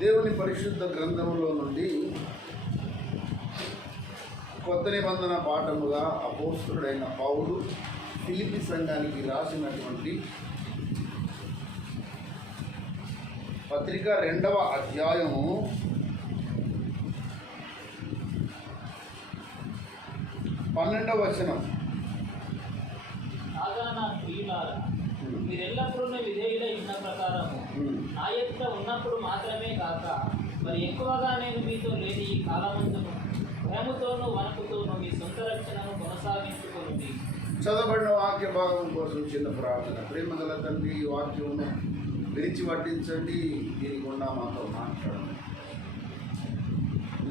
దేవుని పరిశుద్ధ గ్రంథంలో నుండి కొత్త నిబంధన పాఠముగా అపోస్తుడైన పౌలు ఫిలిప్పీ సంఘానికి రాసినటువంటి పత్రిక 2వ అధ్యాయము 12వ వచనం. మీరెల్లప్పుడూ విధేయులై ఉన్న ప్రకారము నా ఎదుట ఉన్నప్పుడు మాత్రమే కాక మరి ఎక్కువగా నేను మీతో లేని ఈ కాలమందును భయముతోనూ వణుకుతోనూ మీ సొంత రక్షణను కొనసాగించుకోండి. చదవబడిన వాక్య భాగం కోసం చిన్న ప్రార్థన. ప్రేమగల తండ్రి, ఈ వాక్యమును విరిచి పట్టించండి, దీని గుండా మాతో మాట్లాడండి.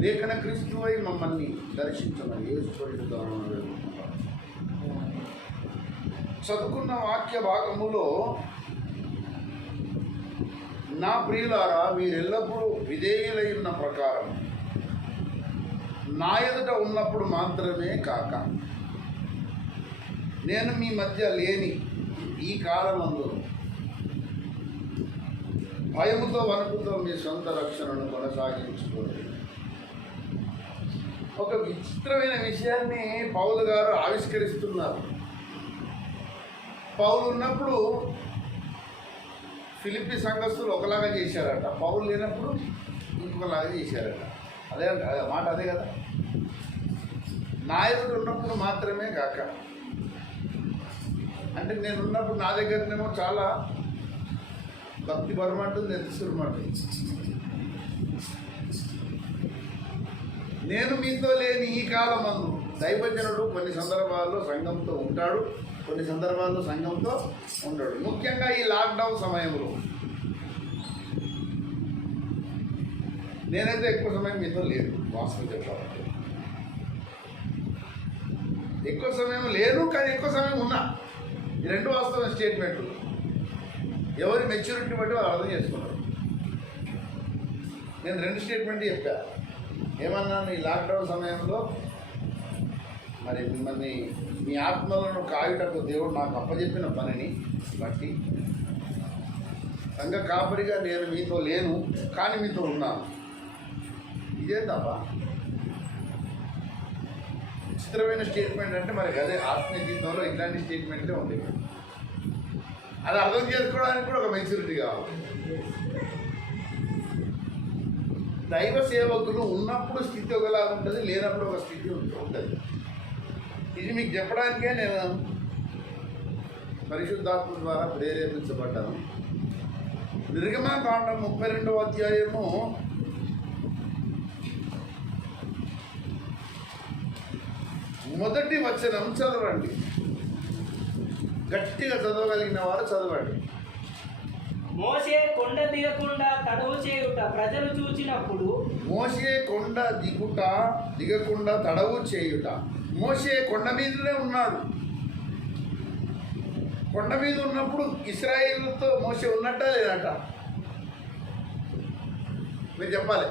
లేఖన క్రీస్తువై మమ్మల్ని దర్శించమని యేసు ద్వారా చదువుకున్న వాక్య భాగములో, నా ప్రియులారా, మీరెల్లప్పుడూ విధేయులై ఉన్న ప్రకారం నా ఎదుట ఉన్నప్పుడు మాత్రమే కాక నేను మీ మధ్య లేని ఈ కాలమందు భయముతో వణుకుతో మీ సొంత రక్షణను కొనసాగించుకోండి. ఒక విచిత్రమైన విషయాన్ని పౌలు గారు ఆవిష్కరిస్తున్నారు. పౌలు ఉన్నప్పుడు ఫిలిప్పీ సంఘస్థులు ఒకలాగా చేశారట, పౌలు లేనప్పుడు ఇంకొకలాగా చేశారట. అదే మాట, అదే కదా. నా ఎదుట ఉన్నప్పుడు మాత్రమే కాక అంటే నేను ఉన్నప్పుడు నా దగ్గరనేమో చాలా భక్తి పరమంటుంది, ఎదురుమంటుంది. నేను మీతో లేని ఈ కాలమందు దైవజనుడు కొన్ని సందర్భాల్లో సంఘంతో ఉంటాడు, కొన్ని సందర్భాల్లో సంఘంతో ఉండడు. ముఖ్యంగా ఈ లాక్డౌన్ సమయంలో నేనైతే ఎక్కువ సమయం మీతో లేదు. వాస్తవం చెప్పాలంటే ఎక్కువ సమయం లేను, కానీ ఎక్కువ సమయం ఉన్నా. ఈ రెండు వాస్తవ స్టేట్మెంట్లు ఎవరి మెచ్యూరిటీ బట్టి వాళ్ళు అర్థం చేసుకున్నారు. నేను రెండు స్టేట్మెంట్ చెప్పా. ఏమన్నాను? ఈ లాక్డౌన్ సమయంలో మరి మిమ్మల్ని మీ ఆత్మలను కాయుటకు దేవుడు నాకు అప్పచెప్పిన పనిని బట్టి సంఘ కాపరిగా నేను మీతో లేను, కానీ మీతో ఉన్నాను. ఇదే తప్ప విచిత్రమైన స్టేట్మెంట్ అంటే మరి అదే ఆత్మీయ జీవితంలో ఇట్లాంటి స్టేట్మెంటే ఉంది. అది అర్థం చేసుకోవడానికి కూడా ఒక మెచ్యూరిటీ కావాలి. దైవ సేవకులు ఉన్నప్పుడు స్థితి ఒకలాగా ఉంటుంది, లేనప్పుడు ఒక స్థితి ఉంటుంది. ఇది మీకు చెప్పడానికే నేను పరిశుద్ధాత్మ ద్వారా ప్రేరేపించబడ్డాను. నిర్గమకాండం 32వ అధ్యాయము 1వ వచనం చదవండి. గట్టిగా చదవగలిగిన వారు చదవండి. మోషే కొండ దిగకుండా తడవు చేయుట ప్రజలు చూచినప్పుడు. మోషే కొండ దిగకుండా తడవు చేయుట. మోషే కొండ మీదనే ఉన్నాడు. కొండ మీద ఉన్నప్పుడు ఇశ్రాయేలుతో మోషే ఉన్నట్ట లేదట? మీరు చెప్పాలి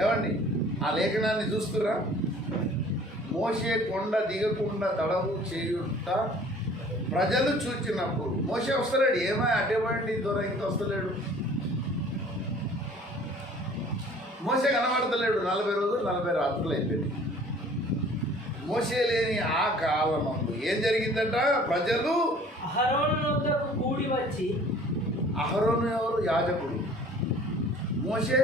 ఏమండి? ఆ లేఖనాన్ని చూస్తురా? మోషే కొండ దిగకుండా తడవు చేయుట ప్రజలు చూచినప్పుడు. మోషే వస్తలేడు. ఏమై అడ్డేపండి దొర ఇంకా వస్తలేడు. మోషే కనబడతలేడు. 40 రోజులు 40 రాత్రులు అయిపోయింది. మోషే లేని ఆ కాలమందు ఏం జరిగిందట? ప్రజలు అహరోను వద్దకు కూడి వచ్చి. అహరోను ఎవరు? యాజకుడు. మోషే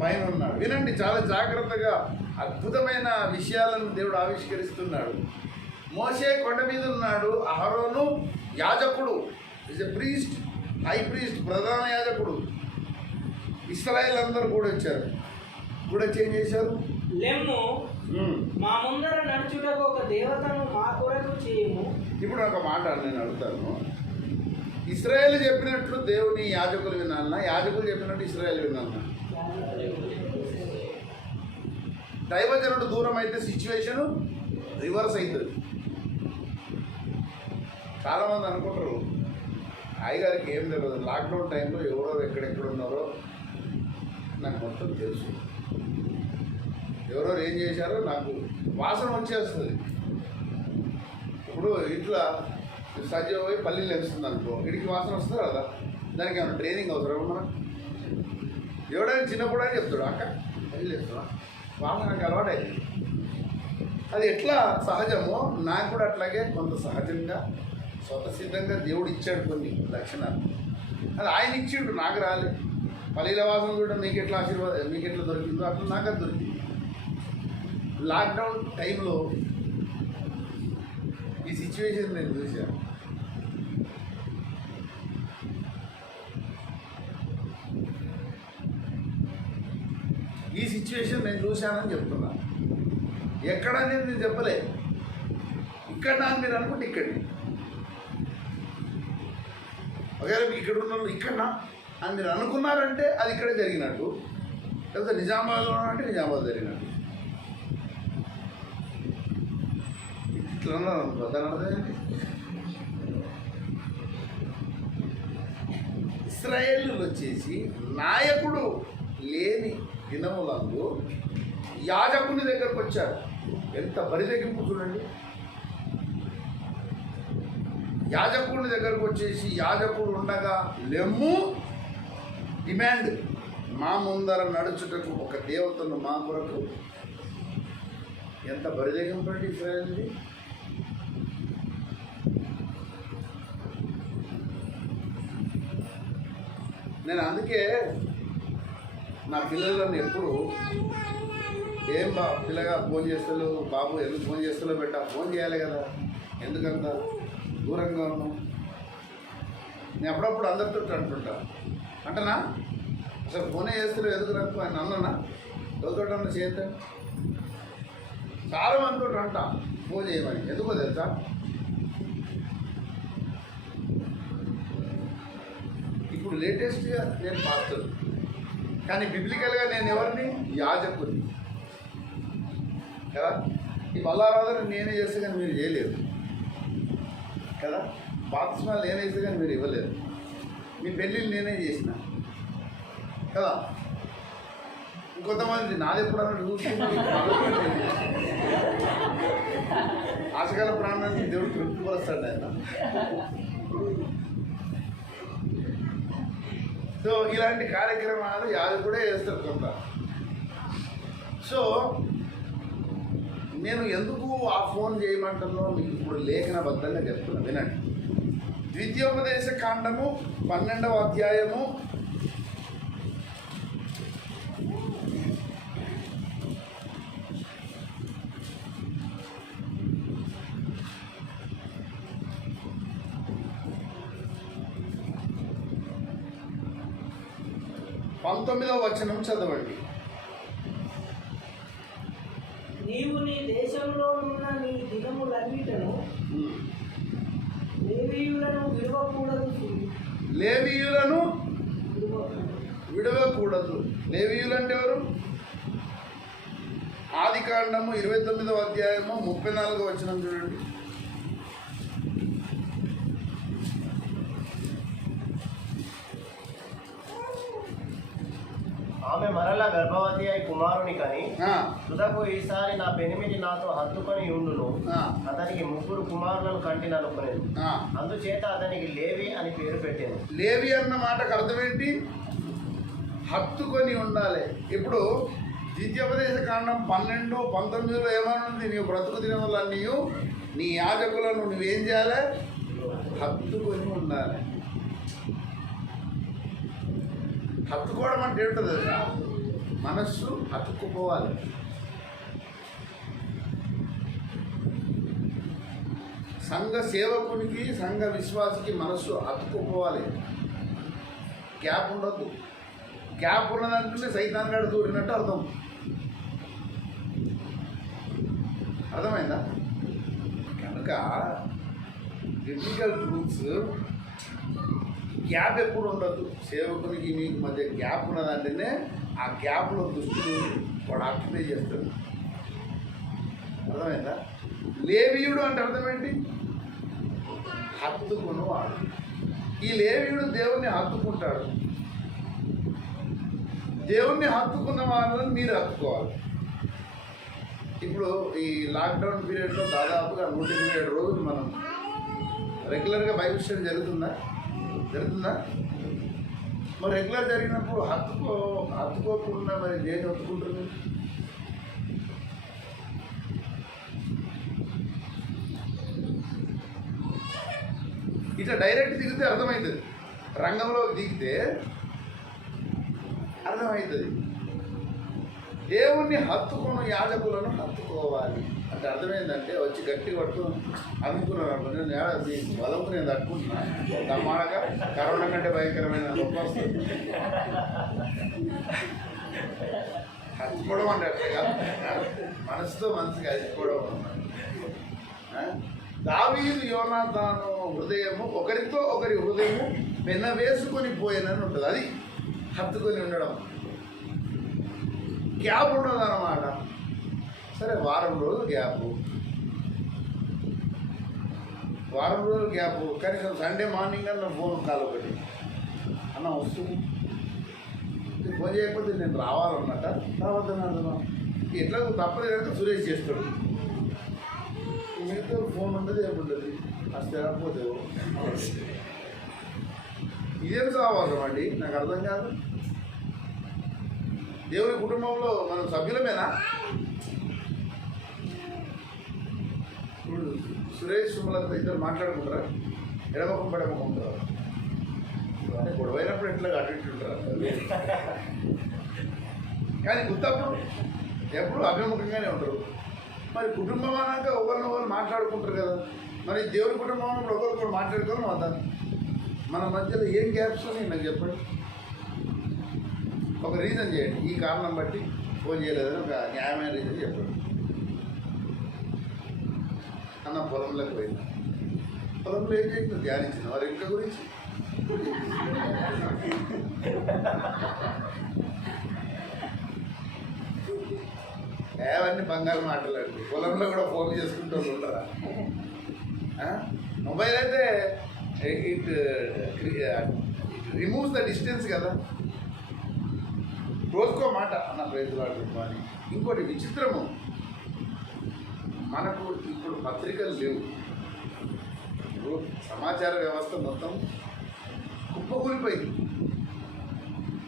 పైన ఉన్నాడు. వినండి, చాలా జాగ్రత్తగా అద్భుతమైన విషయాలను దేవుడు ఆవిష్కరిస్తున్నాడు. మోషే కొండ మీద ఉన్నాడు. అహరోను యాజకుడు, is a priest, high priest, ప్రధాన యాజకుడు. ఇశ్రాయేల్ అందరూ కూడా వచ్చారు. కూడా చేంజ్ చేశారు. లెమ్ము, మా ముందర నడుచుటకు ఒక దేవతను మా కొరకు చేయము. ఇప్పుడు ఒక మాట నేను అడుగుతాను. ఇశ్రాయేల్ చెప్పినట్లు దేవుని యాజకులు వినాలన్నా, యాజకులు చెప్పినట్టు ఇశ్రాయేల్ వినాలన్నా? దైవజనుడు దూరం అయితే సిచ్యువేషను రివర్స్ అవుతుంది. చాలామంది అనుకుంటారు అయ్యగారికి ఏం తెలియదు. లాక్డౌన్ టైంలో ఎవరో ఎక్కడెక్కడ ఉన్నారో నాకు మొత్తం తెలుసు. ఎవరెవరు ఏం చేశారో నాకు వాసన వచ్చేస్తుంది. ఇప్పుడు ఇట్లా సజ్జ పోయి పల్లీలు వేస్తుంది అనుకో, ఇడికి వాసన వస్తుంది కదా. దానికి ఏమైనా ట్రైనింగ్ అవసరం మనం? ఎవడైనా చిన్నప్పుడు అని చెప్తాడు, అక్క వెళ్ళి చెప్తున్నా బాగా నాకు అలవాటు అయింది. అది ఎట్లా సహజమో నాకు కూడా అట్లాగే కొంత సహజంగా స్వతసిద్ధంగా దేవుడు ఇచ్చాడు కొన్ని లక్షణాలు. అది ఆయన ఇచ్చిండు, నాకు రాలేదు. పల్లీల వాసన కూడా మీకు ఎట్లా మీకు ఎట్లా దొరికిందో అట్లా నాకు అది దొరికింది. లాక్డౌన్ టైంలో ఈ సిచ్యువేషన్ నేను చూశాను. ఈ సిచ్యువేషన్ నేను చూశానని చెప్తున్నాను. ఎక్కడనేది నేను చెప్పలేదు. ఇక్కడ అని మీరు అనుకుంటే ఇక్కడి ఒకవేళ ఇక్కడ ఉన్న వాళ్ళు ఇక్కడనా అని మీరు అనుకున్నారంటే అది ఇక్కడే జరిగినట్టు, లేకపోతే నిజామాబాద్లో అంటే నిజామాబాద్ జరిగినట్టు. ఇట్లా అన్నారు అనుకో, దాని అర్థం ఏంటి? ఇశ్రాయేలు వచ్చేసి నాయకుడు లేని దినములందు యాజకుని దగ్గరకు వచ్చారు. ఎంత బరిదెగింపు చూడండి. యాజకుడి దగ్గరకు వచ్చేసి యాజకుడు ఉండగా లెమ్ము డిమాండ్, మా ముందర నడుచుటకు ఒక దేవతను మా కొరకు. ఎంత బరిదెగింపు అండి ఇశ్రాయేలుది. నేను అందుకే నా పిల్లలను ఎప్పుడు ఏం పిల్లగా ఫోన్ చేస్తలేవు బాబు, ఎందుకు ఫోన్ చేస్తలేవు బిడ్డ, ఫోన్ చేయాలి కదా, ఎందుకంత దూరంగా ఉన్నావు. నేను అప్పుడప్పుడు అందరితో అంటుంటా, అంటనా అసలు ఫోనే చేస్తలేవు ఎందుకు నాకు ఆయన అన్ననా, ఎవరితోటన్నా చేద్దాం. చాలా మందితో అంట ఫోన్ చేయమని, ఎందుకో తెలుసా? ఇప్పుడు లేటెస్ట్గా నేను పాస్టర్, కానీ బిబ్లికల్గా నేను ఎవరిని? యాజకుడిని కదా. ఈ బల్లారాధన నేనే చేస్తే కానీ మీరు చేయలేరు కదా. బాప్తిస్మాలు నేనే చేస్తే కానీ మీరు ఇవ్వలేరు. మీ పెళ్ళిళ్ళు నేనే చేసిన కదా. ఇంకొంతమంది నాది ఎప్పుడన్నా చూసుకుంటే ఆశకాల ప్రాణాన్ని దేవుడు తృప్తిపరుస్తాడు ఆయన. సో ఇలాంటి కార్యక్రమాలు యాజకుడే చేస్తారు కొంత. సో నేను ఎందుకు ఆ ఫోన్ చేయమంటానో మీకు ఇప్పుడు లేఖనబద్ధంగా చెప్తున్నా, వినండి. ద్వితీయోపదేశ కాండము 12వ అధ్యాయము 19వ వచనం చదవండి. నీవు నీ దేశంలో ఉన్న నీ దినములన్నిటను లేవీయులను విడవకూడదు. లేవీయులు అంటే ఎవరు? ఆదికాండము 29వ అధ్యాయము 34వ వచనం చూడండి. ఆమె మరలా గర్భవతి అయి కుమారుని కని తుదకు ఈసారి నా పెనిమిది నాతో హత్తుకొని ఉండును, అతనికి 3 కుమారులను కంటిని అనుకునేది. అందుచేత అతనికి లేవి అని పేరు పెట్టాను. లేవి అన్న మాటకు అర్థం ఏంటి? హత్తుకొని ఉండాలి. ఇప్పుడు ద్వితీయోపదేశ కాండం 12, 19లో ఏమనుంది? నీవు బ్రతుకు దినములన్నీ నీ యాజకులను నువ్వేం చేయాలి? హత్తుకొని ఉండాలి. హత్తుకోవడం అంటే ఏంటో తెలుసా? మనస్సు హత్తుకుపోవాలి. సంఘ సేవకునికి, సంఘ విశ్వాసికి మనస్సు హత్తుకుపోవాలి. గ్యాప్ ఉండొద్దు. గ్యాప్ ఉన్నదంటే సైతాన్ గాడు దూరినట్టు అర్థం. అర్థమైందా? కనుక బిబ్లికల్ ట్రూత్స్ గ్యాప్ ఎప్పుడు ఉండదు. సేవకునికి మీకు మధ్య గ్యాప్ ఉన్నదంటేనే ఆ గ్యాప్లో దుస్తులు వాడు ఆక్యుపై చేస్తాడు. అర్థమైందా? లేవీయుడు అంటే అర్థం ఏంటి? హత్తుకును వాడు. ఈ లేవీయుడు దేవుణ్ణి హత్తుకుంటాడు. దేవుణ్ణి హత్తుకున్న వాళ్ళని మీరు హత్తుకోవాలి. ఇప్పుడు ఈ లాక్డౌన్ పీరియడ్లో దాదాపుగా 127 రోజులు మనం రెగ్యులర్గా బైబిల్ స్టడీ జరుగుతుందా? మరి రెగ్యులర్ జరిగినప్పుడు హత్తుకోకుండా మరి దేని ఒత్తుకుంటుంది? ఇట్లా డైరెక్ట్ దిగితే అర్థమవుతుంది, రంగంలో దిగితే అర్థమవుతుంది. దేవుణ్ణి హత్తుకున్న యాజకులను హత్తుకోవాలి అంటే అర్థమైందంటే వచ్చి గట్టి పట్టుకుని అనుకున్నాను అనుకో, నేను బలంకు నేను తట్టుకుంటున్నా, తమ్మాడగా కరోనా కంటే భయంకరమైన నొప్పి వస్తుంది. హత్తుకోవడం అంటే అట్లే కాదు, మనసుతో మనసుకి హత్తుకోవడం అన్నమాట. దావీదు యోనాతాను హృదయము ఒకరితో ఒకరి హృదయము పెనవేసుకొని పోయినని ఉంటుంది. అది హత్తుకొని ఉండడం, గ్యాప్ ఉండదు అన్నమాట. సరే వారం రోజులు గ్యాపు, కనీసం సండే మార్నింగ్ అన్న ఫోన్ కాల్ ఒకటి అన్న వస్తుంది, ఫోన్ చేయకపోతే నేను రావాలన్నట, రావద్దన్నా ఎట్లా తప్పదు కనుక సురేష్ చేస్తాడు. మిగతా ఫోన్ ఉండదు ఏముండదు, అసలు రాకపోతే ఇదేం సహవాసం అండి, నాకు అర్థం కాదు. దేవుని కుటుంబంలో మనం సభ్యులమేనా? ఇప్పుడు సురేష్ సుమలతో ఇద్దరు మాట్లాడుకుంటారా? ఎడమకం పడమకం ఉంటారా? అంటే గొడవైనప్పుడు ఎట్లా అటు ఇటు ఉంటారా? కానీ గుర్తప్పుడు ఎప్పుడు అభిముఖంగానే ఉంటారు. మరి కుటుంబం అన్నాక ఒకరినొకరు మాట్లాడుకుంటారు కదా. మరి దేవుని కుటుంబం అన్నప్పుడు ఒకరికొకరు మాట్లాడుకోవడం వద్దా? మన మధ్యలో ఏం గ్యాప్స్ ఉన్నాయి నాకు చెప్పండి. ఒక రీజన్ చేయండి, ఈ కారణం బట్టి ఫోన్ చేయలేదని ఒక న్యాయమైన రీజన్ చెప్పండి. అన్న పొలంలోకి పోయింది, పొలంలో ఏం చేసింది ధ్యానించిన వారి ఇంక గురించి. ఏవన్నీ బంగారు మాటలండి, పొలంలో కూడా ఫోన్ చేసుకుంటూ ఉంటారా? మొబైల్ అయితే ఇట్ రిమూవ్స్ ద డిస్టెన్స్ కదా. రోజుకో మాట అన్న ప్రయత్నాలు అని. ఇంకోటి విచిత్రము, మనకు ఇప్పుడు పత్రికలు లేవు, ఇప్పుడు సమాచార వ్యవస్థ మొత్తం కుప్పకూలిపోయింది.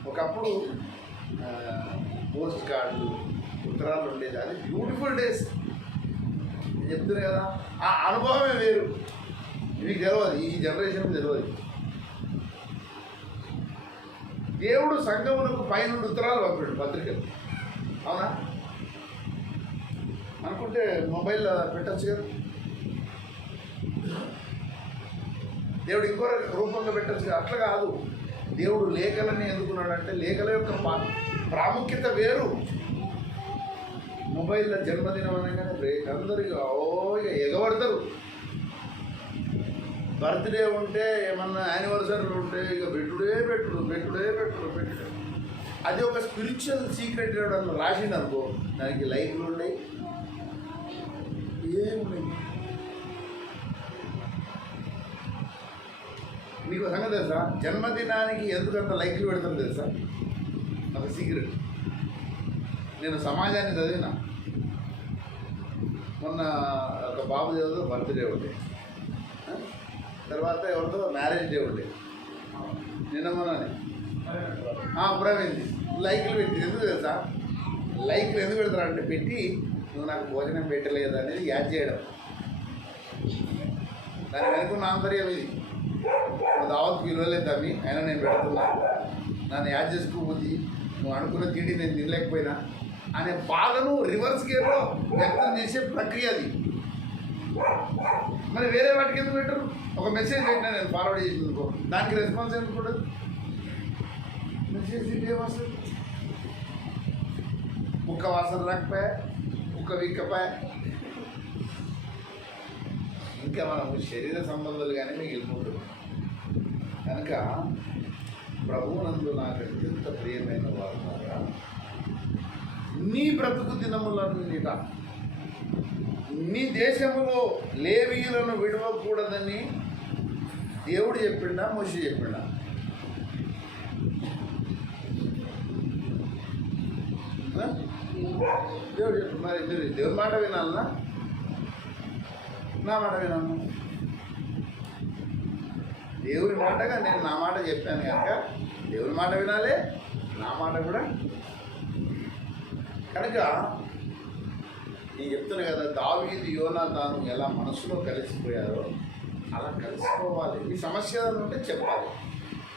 ఒకప్పుడు పోస్ట్ కార్డులు ఉత్తరాలు ఉండేది, అది బ్యూటిఫుల్ డేస్. నేను చెప్తున్నా కదా, ఆ అనుభవమే వేరు. మీకు తెలియదు, ఈ జనరేషన్ తెలియదు. దేవుడు సంఘములకు పైన ఉత్తరాలు పంపాడు, పత్రికలు. అవునా? అనుకుంటే మొబైల్లో పెట్టచ్చు కదా, దేవుడు ఇంకో రూపంగా పెట్టచ్చు కదా. అట్లా కాదు, దేవుడు లేఖలని ఎందుకున్నాడంటే లేఖల యొక్క ప్రాముఖ్యత వేరు. మొబైల్లో జన్మదినం అనగానే అందరికీ ఎగబడతారు. బర్త్డే ఉంటే ఏమన్నా యానివర్సరీలు ఉంటే ఇక పెట్టుడే. అది ఒక స్పిరిచువల్ సీక్రెట్ ఎవడన్నా రాసిండు అనుకో, దానికి లైక్లు ఉన్నాయి, ఏమున్నాయి. మీకు సంగతి తెలుసా, జన్మదినానికి ఎందుకంత లైక్లు పెడతారు తెలుసా? ఒక సీక్రెట్. నేను సమాజాన్ని చదివినా. మొన్న ఒక బాబు దేవుడు బర్త్డే ఉండే, తర్వాత ఎవరితో మ్యారేజ్ డే ఉండే, నిన్న మొన్ననే ప్రవీణ్ లైక్లు పెట్టింది. ఎందుకు తెలుసా? లైక్లు ఎందుకు పెడతారంటే, పెట్టి నువ్వు నాకు భోజనం పెట్టలేదు అనేది యాడ్ చేయడం. దాని వెనుకున్న ఆంతర్యం ఇది. నువ్వు దావత్ విలువలేదు అవి, అయినా నేను పెడుతున్నా, నన్ను యాడ్ చేసుకోబోద్ది, నువ్వు అనుకున్న తిండి నేను తినలేకపోయినా అనే బాధను రివర్స్ గేర్లో వ్యక్తం చేసే ప్రక్రియ అది. మరి వేరే వాటికి ఎందుకు పెట్టరు? ఒక మెసేజ్ పెట్టినా నేను ఫార్వర్డ్ చేసింది అనుకో, దానికి రెస్పాన్స్ ఎందుకు ఉండదు? మెసేజ్ ఏమొస్తుంది? ముక్క వాసన రాకపోయా, ముక్క వీక్కపోయా, ఇంకా మనము శరీర సంబంధాలు కానీ మిగిలిపోతుంది. కనుక ప్రభువునందు నాకు అత్యంత ప్రియమైన వారులారా, నీ బ్రతుకు దినములన్నిట నీ దేశములో లేవీయులను విడవకూడదని దేవుడు చెప్పిండా, మోషే చెప్పిండా? దేవుడు చెప్పి మరి మీరు దేవుడి మాట వినాలనా, నా మాట వినాను? దేవుడి మాటగా నేను నా మాట చెప్పాను కనుక దేవుని మాట వినాలి, నా మాట కూడా. కనుక నేను చెప్తున్నా కదా, దావీదు యోనాతాను ఎలా మనసులో కలిసిపోయారో అలా కలిసిపోవాలి. ఈ సమస్య ఉంటే చెప్పాలి.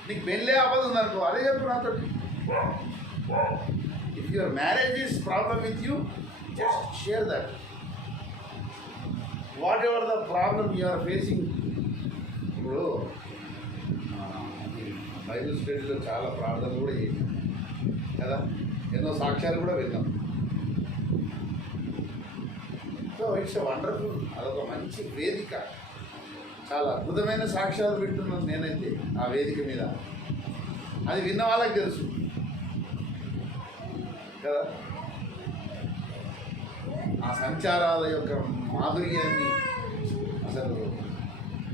నీకు పెళ్ళే ఆపద ఉందనుకో, అదే చెప్పు నాతో. If your marriage is problem with you, just share that. Whatever the problem you are facing. ఇప్పుడు బైబిల్ స్టడీలో చాలా ప్రార్థనలు కూడా చేసాం కదా, ఎన్నో సాక్ష్యాలు కూడా విన్నాం. So it's wonderful. అదొక మంచి వేదిక. చాలా అద్భుతమైన సాక్ష్యాలు వింటున్నాను నేనైతే ఆ వేదిక మీద. అది విన్న వాళ్ళకి తెలుసు కదా, ఆ సంచారాల యొక్క మాధుర్యాన్ని అసలు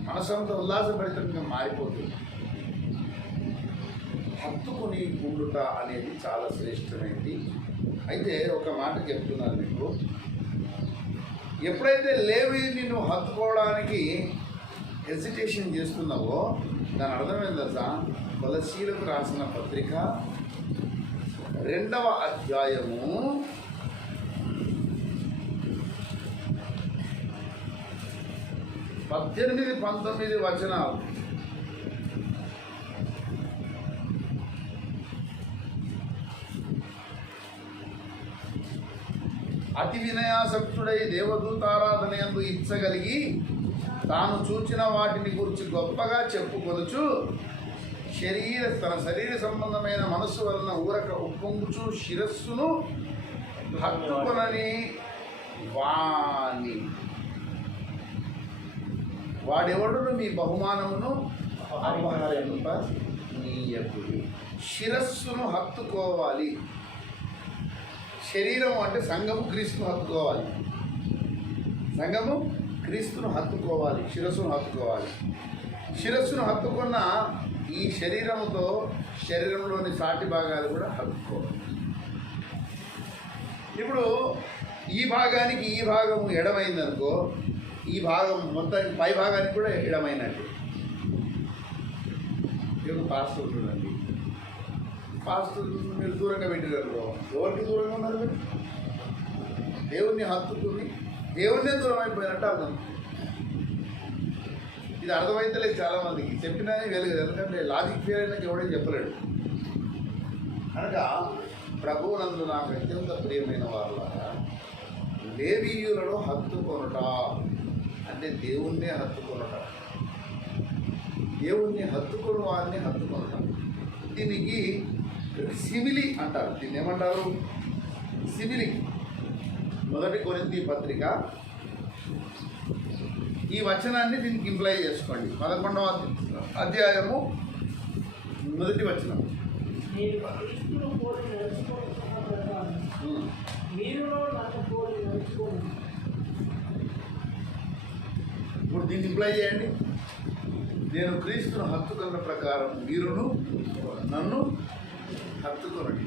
మనసంతా ఉల్లాసభరితంగా మారిపోతుంది. హత్తుకుని ఉండుట అనేది చాలా శ్రేష్టమైనది. అయితే ఒక మాట చెప్తున్నాను మీకు, ఎప్పుడైతే లేవీని నువ్వు హత్తుకోవడానికి హెసిటేషన్ చేస్తున్నావో దాని అర్థమైంది తెలుసా? కొలసీలకు రాసిన పత్రిక 2వ అధ్యాయము 18-19 వచనాలు. అతి వినయాసక్తుడై దేవదూతారాధన యందు ఇచ్చగలిగి తాను చూచిన వాటిని గురించి గొప్పగా చెప్పుకొనుచు తన శరీర సంబంధమైన మనస్సు వలన ఊరక ఉప్పొంగుచు శిరస్సును హత్తుకొనని వాడెవడును మీ బహుమానమును అపహరింపనీయకుడి. శిరస్సును హత్తుకోవాలి. శరీరం అంటే సంఘము క్రీస్తును హత్తుకోవాలి. సంఘము క్రీస్తును హత్తుకోవాలి, శిరస్సును హత్తుకోవాలి. శిరస్సును హత్తుకున్న ఈ శరీరముతో శరీరంలోని సాటి భాగాలు కూడా హత్తుకోవాలి. ఇప్పుడు ఈ భాగానికి ఈ భాగము ఎడమైందనుకో, ఈ భాగం మొత్తానికి పై భాగానికి కూడా ఎడమైనట్టు. ఇప్పుడు పాస్టర్ ఉంటుందండి, పాస్టర్ మీరు దూరంగా పెట్టారు. ఎవరికి దూరంగా ఉన్నారు మీరు? దేవుణ్ణి హత్తుకుని దేవుణ్ణే దూరం అయిపోయినట్టు అర్థం. ఇది అర్థమైతే లేదు చాలామందికి. చెప్పినా వెలుగు, ఎందుకంటే లాజిక్ ఫెయిల్ అయినాక ఎవడేం చెప్పలేడు. కనుక ప్రభువునందు నాకు అత్యంత ప్రియమైన వారులారా, లేవీయులను హత్తుకొనుట అంటే దేవుణ్ణే హత్తుకొనుట, దేవుణ్ణి హత్తుకుని వారిని హత్తుకొనుట. దీనికి సిమిలి అంటారు. దీన్ని ఏమంటారు? సిమిలి. 1 కొరింథీ పత్రిక ఈ వచనాన్ని దీనికి ఇంప్లై చేసుకోండి. 11వ అధ్యాయము 1వ వచనం. నేను క్రీస్తును పోలి నడుచుకుంటున్న ప్రకారం మీరును నన్ను పోలి నడుచుకోండి. ఇప్పుడు దీన్ని ఇంప్లై చేయండి. నేను క్రీస్తును హత్తుకున్న ప్రకారం మీరును నన్ను హత్తుకొనండి.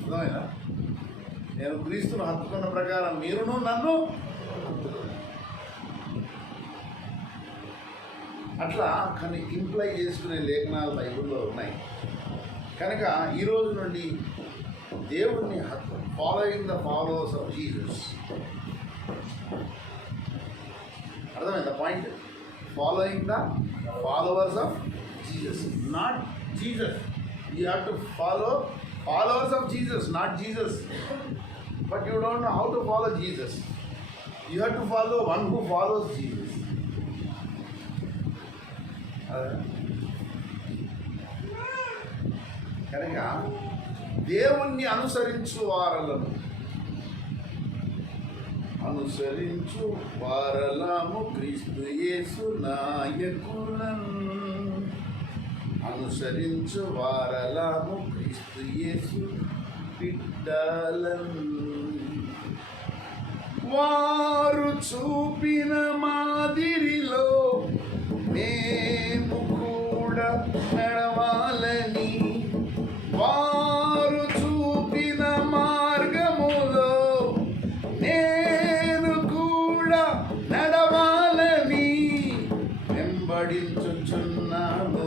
అర్థమైనా? నేను క్రీస్తును హత్తుకున్న ప్రకారం మీరును నన్ను హత్తుకొనండి. అట్లా కానీ ఇంప్లై చేసుకునే లేఖనాలు బైబిల్లో ఉన్నాయి. కనుక ఈరోజు నుండి దేవుణ్ణి following the followers of Jesus. అర్థమైందా point? Following the followers of Jesus, not Jesus. You have to follow followers of Jesus, not Jesus. But you don't know how to follow Jesus. You have to follow one who follows Jesus. కనుక దేవుణ్ణి అనుసరించు వారలము క్రీస్తు యేసు నాయకులను. అనుసరించు వారలము క్రీస్తు యేసు బిడ్డలను. వారు చూపిన మాదిరిలో మేము కూడా నడవాలని, వారు చూపిన మార్గములో నేను కూడా నడవాలని వెంబడించుచున్నాను.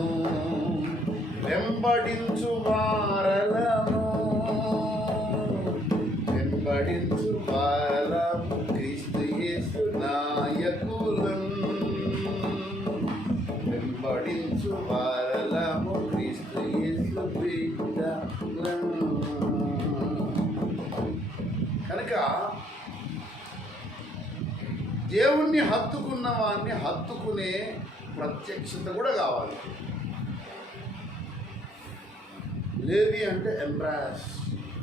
వెంబడించు వారము క్రీస్తు యేసు నాయకులను, వెంబడించు వారలము క్రీస్తు యేసు బిడ్డలను. కనుక దేవుణ్ణి హత్తుకున్న వాడిని హత్తుకునే ప్రత్యక్షత కూడా కావాలి. లేవి అంటే ఎంబ్రాస్,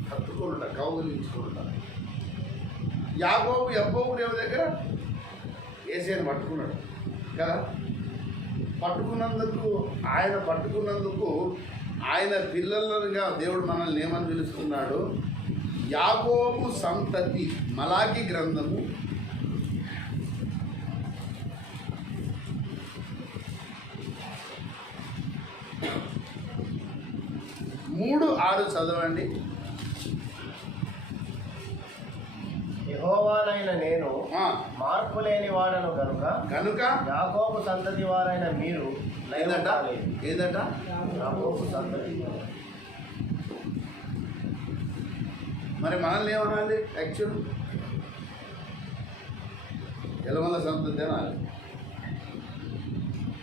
హత్తుకుంటా, కౌగిలించుకుంటా. యాకోబు ఎబ్బోబు దేవుని దగ్గర ఏసేని పట్టుకున్నాడు కదా. పట్టుకున్నందుకు ఆయన పిల్లలుగా దేవుడు మనల్ని ఏమని పిలుస్తున్నాడు? యాకోబు సంతతి. మలాకి గ్రంథము 3:6 చదవండి. యెహోవానైన నేను మార్పు లేని వాడను కనుక యాకోబు సంతతి వారైన మీరు ఏదట యాకోబు సంతతి. మరి మనల్ని ఏమనాలి? యాక్చువల్ ఎలమల సంతతి అనాలి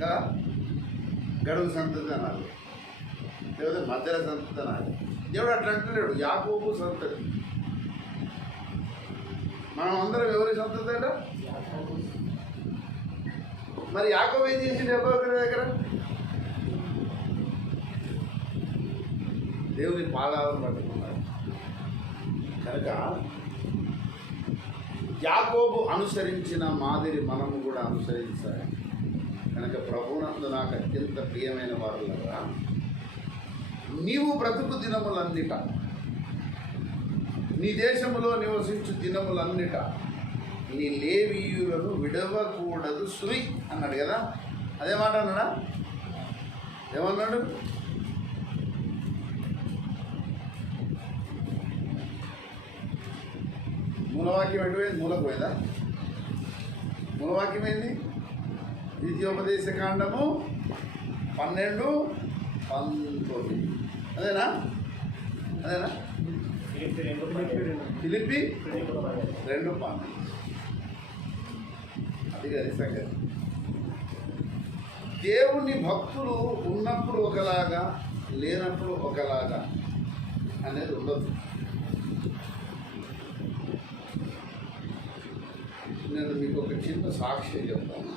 కదా, గడువు సంతతి అనాలి, లేకపోతే మధ్యల సంతతి అనాలి. దేవుడు అట్లా అంటున్నాడు, యాకోబు సంతతి. మనం అందరం ఎవరి సంతతి అంట? మరి యాకోబు ఏం చేసిండు యెహోవా దగ్గర? దేవుని పాదాలను పట్టుకున్నాడు. కనుక యాకోబు అనుసరించిన మాదిరి మనము కూడా అనుసరించాలి. కనుక ప్రభువునందు నాకు అత్యంత ప్రియమైన వారులారా, నీవు బ్రతుకు దినములన్నిట, నీ దేశములో నివసించు దినములన్నిట నీ లేవీయులను విడవకూడదు సుమి అన్నాడు కదా. అదే మాట అన్నాడా? ఏమన్నాడు? మూలవాక్యం ఎటుపోయింది? మూలకు పోయిందా? మూలవాక్యం ఏంది? ద్వితీయోపదేశ కాండము 12:19. అదేనా? ఫిలిప్పి 2:12. అది కాదు సంగతి. దేవుని భక్తులు ఉన్నప్పుడు ఒకలాగా, లేనప్పుడు ఒకలాగా అనేది ఉండదు. నేను మీకు ఒక చిన్న సాక్ష్యం చెప్తాను.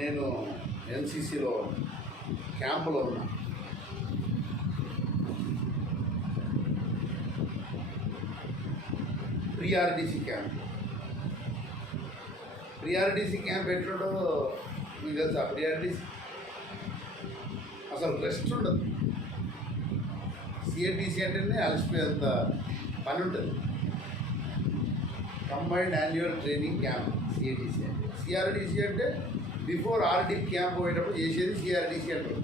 నేను ఎన్సిసిలో క్యాంపులో ఉన్నా. ప్రిఆర్టీసీ క్యాంప్ ఎట్లుండో మీకు తెలుసా? ప్రిఆర్టీసీ అసలు రెస్ట్ ఉండదు. సిఆర్టీసీ అంటేనే అలసిపోయేంత పని ఉంటుంది. Combined annual training camp CRTC అంటే. సిఆర్టీసీ అంటే బిఫోర్ ఆర్డీ క్యాంప్ పోయేటప్పుడు చేసేది సిఆర్టీసీ అంటారు.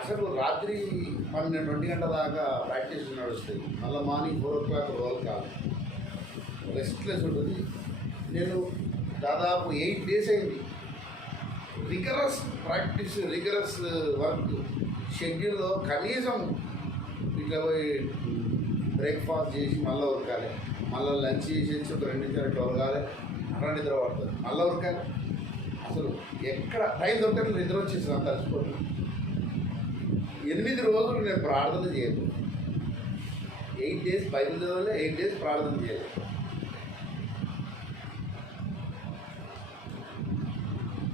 అసలు రాత్రి 12 గంటల దాకా ప్రాక్టీస్ నడుస్తుంది. మళ్ళీ మార్నింగ్ 4 o'clock రోల్ కాదు, రెస్ట్లెస్ ఉంటుంది. నేను దాదాపు 8 days అయింది. రిగరస్ ప్రాక్టీస్, రిగరస్ వర్క్ షెడ్యూల్లో కనీసం ఇట్లా పోయి బ్రేక్ఫాస్ట్ చేసి మళ్ళీ ఉరకాలి, మళ్ళీ లంచ్ చేసి ఒక 2 నిమిషాలు ఇట్లా ఉరకాలి, అట్లా నిద్ర పడుతుంది, మళ్ళీ ఉరకాలి. అసలు ఎక్కడ టైం దొరకట్లు నిద్ర వచ్చేసింది, అంత అలసిపోతుంది. 8 రోజులు నేను ప్రార్థన చేయలేదు. 8 days బైబిల్ చదవలే, 8 days ప్రార్థన చేయలేదు.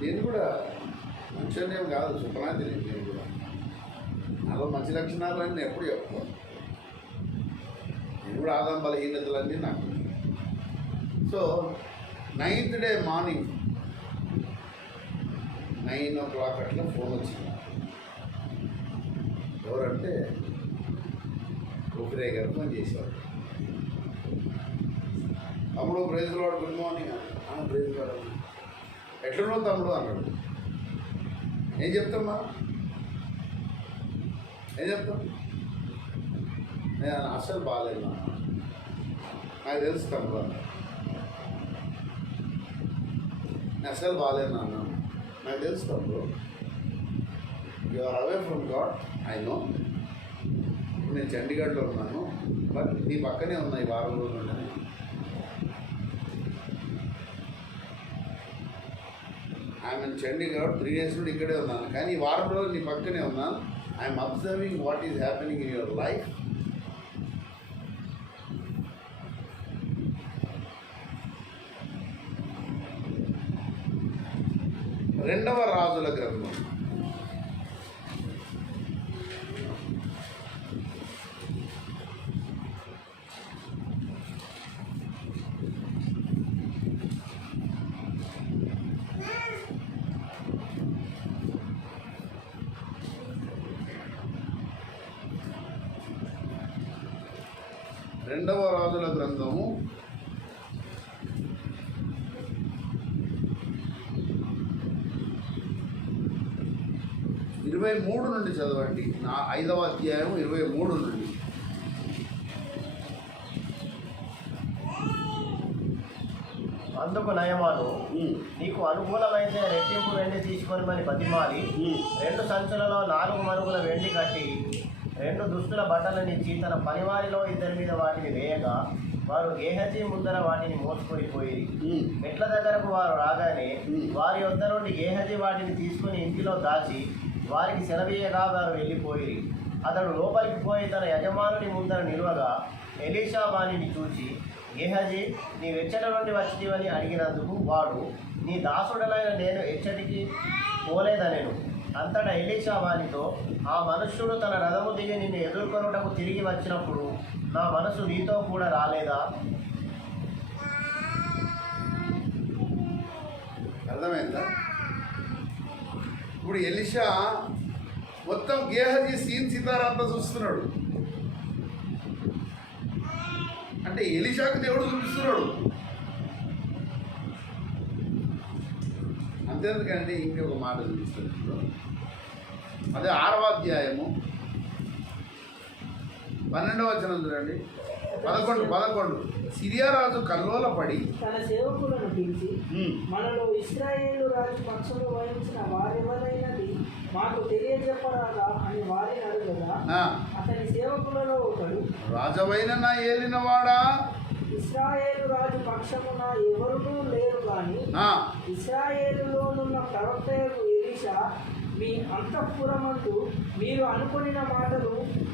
నేను కూడా మంచిగా కాదు, సుఖనాథి. నేను కూడా నాలో మంచి లక్షణాలన్నీ నేను ఎప్పుడు చెప్పుకోను. నేను కూడా ఆదాం బలహీనతలన్నీ నాకు. So 9th day morning 9 o'clock అట్లా ఫోన్ వచ్చింది. ఎవరంటే ఊపిరే గారు ఫోన్ చేసేవాడు. తమ్ముడు praise Lord, good morning. Praise Lord. ఎట్లున్నావు తమ్ముడు అన్నాడు. ఏం చెప్తామ్మా, ఏం చెప్తాం? నేను అస్సలు బాగాలేదు, నాకు తెలుసు తమ్ముడు అన్నాడు. నేను అస్సలు బాగాలేదు నాన్న, నాకు తెలుసు తమ్ముడు. You are away from God, I know. నేను చండీగఢ్లో ఉన్నాను, బట్ నీ పక్కనే ఉన్నా ఈ వారం రోజులు ఉన్నాను. ఐఎమ్ ఇన్ చండీగఢ్ 3 days నుండి ఇక్కడే ఉన్నాను, కానీ ఈ వారం రోజులు నీ పక్కనే ఉన్నాను. I'm observing what is happening in your life. రెండవ రాజుల గ్రంథం 2వ రాజుల గ్రంథము 23 నుండి చదవండి. 5వ అధ్యాయం 23 నుండి. అందుకు నయమాను, నీకు అనుకూలమైతే రెట్టింపు వెండి తీసుకొని మరి బతిమాలి 2 సంచులలో 4 మరుగుల వెండి కట్టి 2 దుస్తుల బట్టలనిచ్చి తన పనివారిలో 2 మీద వాటిని వేయగా వారు గేహజీ ముందర వాటిని మోసుకొని పోయి మెట్ల దగ్గరకు వారు రాగానే వారి వద్ద నుండి గేహజీ వాటిని తీసుకుని ఇంటిలో దాచి వారికి సెలవీయగా వారు వెళ్ళిపోయి అతడు లోపలికి పోయి తన యజమానుని ముందర నిలువగా ఎలీషా వాణిని చూసి, గేహజీ నీవెచ్చట నుండి వచ్చినవని అడిగినందుకు వాడు, నీ దాసుడలైన నేను ఎచ్చటికి పోలేదనెను. అంతటా ఎలీషా వానితో, ఆ మనుష్యుడు తన రథము దిగి నిన్ను ఎదుర్కొనుటకు తిరిగి వచ్చినప్పుడు నా మనసు నీతో కూడా రాలేదా? అర్థమైందా? ఇప్పుడు ఎలీషా మొత్తం గేహజీ సీన్ సితారంతా చూస్తున్నాడు. అంటే ఎలీషాకు దేవుడు చూపిస్తున్నాడు. అంతేందుకంటే ఇంకొక మాట చూపిస్తాడు. అదే 6వ అధ్యాయము 12వ వచనం చూడండి. 11 సిరియా రాజు కల్లోలపడి తన సేవకులను పిలిచి, మనలో ఇశ్రాయేలు రాజు పక్షము వహించిన వారెవరైనది మాకు తెలియజెప్పరాదా అని వారిని అడగగా, అతని సేవకులలో ఒకడు, రాజవైన నా ఏలినవాడా, ఇశ్రాయేలు రాజు పక్షమున ఎవరునూ లేరు గాని ఇశ్రాయేలులోనున్న ప్రవక్త ఎలీషా మీ అంతఃపురమందు మీరు అనుకొనిన మాటలు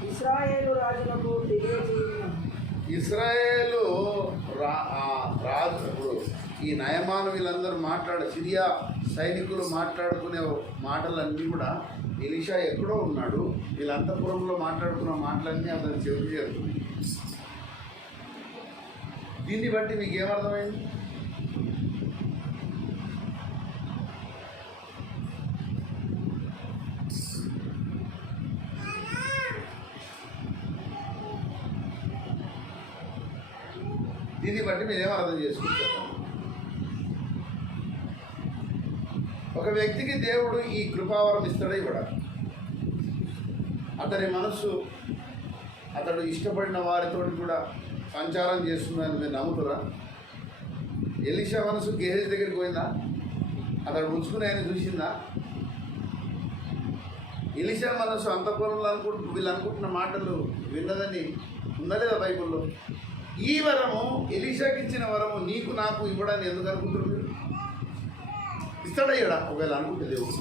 ఇశ్రాయేలు రాజులకు తెలియజేయును. ఇశ్రాయేలు రాజు ఇప్పుడు ఈ నయమాను వీళ్ళందరూ సిరియా సైనికులు మాట్లాడుకునే మాటలన్నీ కూడా ఎలీషా ఎక్కడో ఉన్నాడు. వీళ్ళ అంతఃపురంలో మాట్లాడుకున్న మాటలన్నీ అతను చెవికి చేరుతుంది. దీన్ని బట్టి మీకు ఏమర్థమైంది? దీన్ని బట్టి మీరేమో అర్థం చేసుకుంటారు. ఒక వ్యక్తికి దేవుడు ఈ కృపావరం ఇస్తాడా ఇవ్వడా? అతని మనసు అతడు ఇష్టపడిన వారితో కూడా సంచారం చేస్తుందని మీరు నమ్ముతారా? ఎలీషా మనసు గేహజీ దగ్గరికి పోయిందా? అతడు ఉంచుకుని ఆయన చూసిందా? ఎలీషా మనసు అంతఃపురంలో వీళ్ళు అనుకుంటున్న మాటలు విన్నదని ఉందా లేదా బైబిల్లో? ఈ వరము ఎలీషాకి ఇచ్చిన వరము నీకు నాకు ఇవ్వడాన్ని ఎందుకు అనుకుంటున్నారు? ఇస్తాడా ఇవ్వడా? ఒకవేళ అనుకుంటే దేవుడు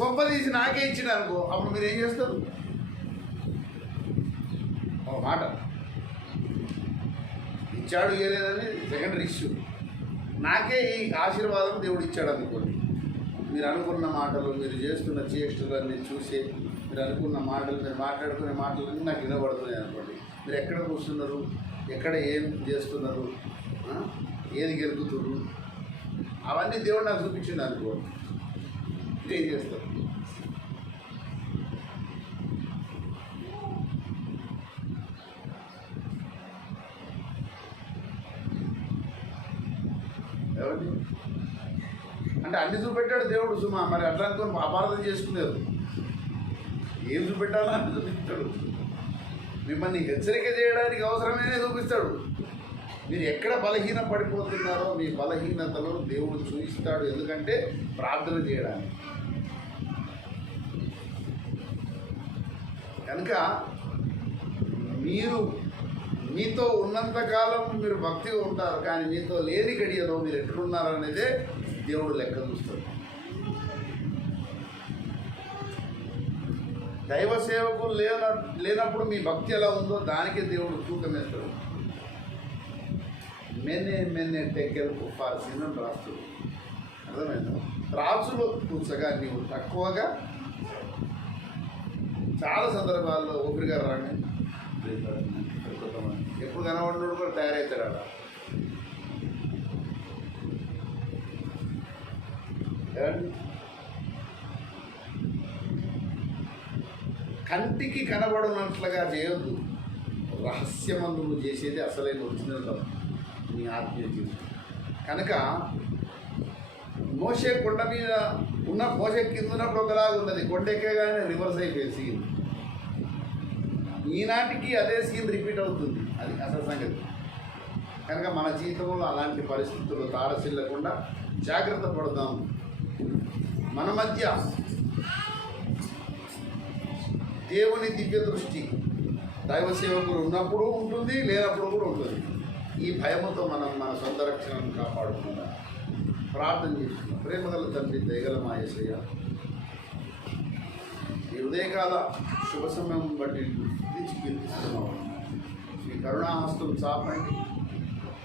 గొప్ప తీసి నాకే ఇచ్చిన అనుకో, అప్పుడు మీరు ఏం చేస్తారు? ఒక మాట ఇచ్చాడు ఇవ్వలేదని సెకండరీ ఇష్యూ. నాకే ఈ ఆశీర్వాదం దేవుడు ఇచ్చాడు అనుకోండి. మీరు అనుకున్న మాటలు, మీరు చేస్తున్న చేష్టలన్నీ చూసి మీరు అనుకున్న మాటలు, మీరు మాట్లాడుకునే మాటలన్నీ నాకు వినబడుతున్నాయి అనుకోండి. మీరు ఎక్కడ కూర్చున్నారు, ఎక్కడ ఏం చేస్తున్నారు, ఏది గెలుపుతున్నారు, అవన్నీ దేవుడు నాకు చూపించింది అనుకో, ఏం చేస్తారు? ఎవరి అంటే అన్ని చూపెట్టాడు దేవుడు సుమా. మరి అట్లా అనుకుని అపార్థం చేసుకునేది. ఏం చూపెట్టాలో అని చూపిస్తాడు. మిమ్మల్ని హెచ్చరిక చేయడానికి అవసరమైనా చూపిస్తాడు. మీరు ఎక్కడ బలహీన పడిపోతున్నారో మీ బలహీనతలో దేవుడు చూపిస్తాడు. ఎందుకంటే ప్రార్థన చేయడానికి. కనుక మీతో ఉన్నంతకాలం మీరు భక్తిగా ఉంటారు, కానీ మీతో లేని గడియలో మీరు ఎట్లున్నారనేదే దేవుడు లెక్క చూస్తాడు. దైవ సేవకులు లేనప్పుడు మీ భక్తి ఎలా ఉందో దానికే దేవుడు తూకం వేస్తాడు. మెన్నే టెక్కెల్ కుఫాల్సిన రాస్తుడు, అర్థమైందా? రాజులో కూర్చగా నీవు తక్కువగా. చాలా సందర్భాల్లో ఊపిరి గారు రాండి, ఎప్పుడు కనబడినోడు కూడా తయారవుతాడు అలా. కంటికి కనబడినట్లుగా చేయొద్దు. రహస్యమందు నువ్వు చేసేది అసలైన ఒరిజినల్ నీ ఆత్మీయ జీవితం. కనుక మోషే కొండ మీద మోషే కింద ఉన్నప్పుడు ఒకలాగా ఉన్నది, కొండ ఎక్కగానే రివర్స్ అయిపోయింది సీన్. ఈనాటికి అదే సీన్ రిపీట్ అవుతుంది, అది అసలు సంగతి. కనుక మన జీవితంలో అలాంటి పరిస్థితులు తారసిల్లకుండా జాగ్రత్త పడదాం. మన మధ్య దేవుని దివ్య దృష్టి దైవ సేవకులు ఉన్నప్పుడు ఉంటుంది, లేనప్పుడు కూడా ఉంటుంది. ఈ భయముతో మనం మన సొంత రక్షణను కాపాడుకుందాం. ప్రార్థన చేస్తున్నాం. ప్రేమగల తండ్రి, దయగల మా యేసయ్య, ఈ ఉదయకాల శుభ సమయం బట్టి కీర్తిస్తున్నాము. మీ కరుణాహస్తం చాపండి,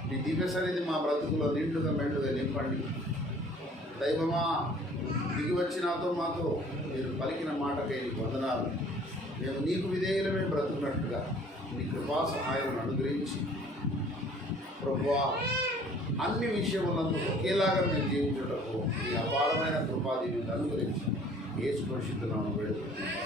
మీ దివ్య సన్నిధి మా బ్రతుకులో నిండుగా మెండుగా నింపండి. దైవమా, దిగి వచ్చినాతో మాతో మీరు పలికిన మాటకై వందనాలు. మేము నీకు విధేయులమే బ్రతుకున్నట్టుగా నీ కృపా సహాయం అనుగ్రహించి ప్రభువా, అన్ని విషయములందు ఒకేలాగా మేము జీవించుటకు ఈ అపారమైన కృపాదీవిని అనుగ్రహించి యేసు పరిశుద్ధనామమున వేడుకుంటున్నాము.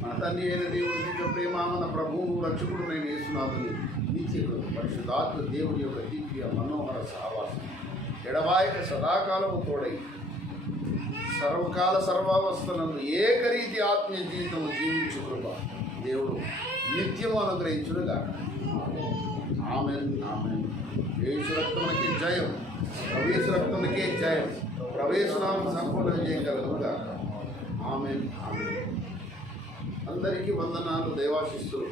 మన తండ్రి అయిన దేవుని దివ్య ప్రేమ, మన ప్రభువు రక్షకుడు నేను యేసునాథుని నిత్యుడు పరిశుద్ధాత్మ దేవుని యొక్క దివ్య మనోహర సహవాసం ఎడబాయక సదాకాలము తోడై సర్వకాల సర్వావస్థలను ఏకరీతి ఆత్మీయ జీవితము జీవించు కృప దేవుడు నిత్యము అనుగ్రహించుడుగా. ఆమేన్, ఆమేన్. యేసు రక్తమునకే జయం, ప్రవేశ రక్తమునకే జయం, ప్రవేశనామం సంపూర్ణ విజయం కలుగుగా. ఆమేన్, ఆమేన్. అందరికీ వందనాలు, దేవాశిస్సులు.